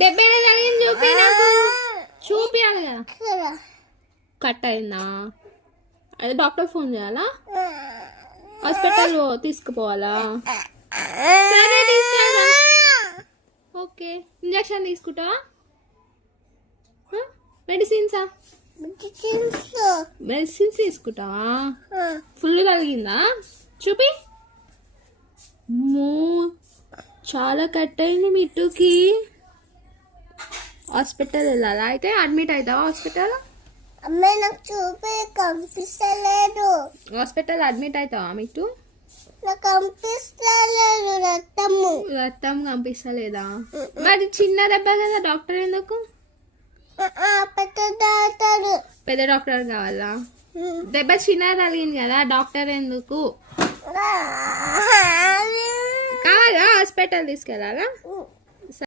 దెబ్బ తగిలింది చూపి నాకు, చూపియాలి కదా. కట్ అయిందా? అదే డాక్టర్ ఫోన్ చేయాలా? హాస్పిటల్ తీసుకుపోవాలా? సరే తీసుకెళ్తా. ఓకే, ఇంజక్షన్ తీసుకుంటావా? మెడిసిన్సా? మెడిసిన్స్ తీసుకుంటావా? ఫుల్ కలిగిందా? చూపి. చాలా కట్ అయింది మిట్టుకి. హాస్పిటల్ వెళ్ళాలా? అయితే అడ్మిట్ అవుతావా హాస్పిటల్? అమ్మాయి నాకు చూపి కనిపిస్తలేదు. హాస్పిటల్ అడ్మిట్ అవుతావా మిట్టు? నాకు కనిపిస్తలేదు రక్తం కనిపిస్తలేదా? మరి చిన్న దెబ్బ కదా, డాక్టర్ ఎందుకు? పెద్ద డాక్టర్ కావాలా? దెబ్బ చిన్న తగిలింది కదా, డాక్టర్ ఎందుకు కావాలా? హాస్పిటల్ తీసుకెళ్ళాలా?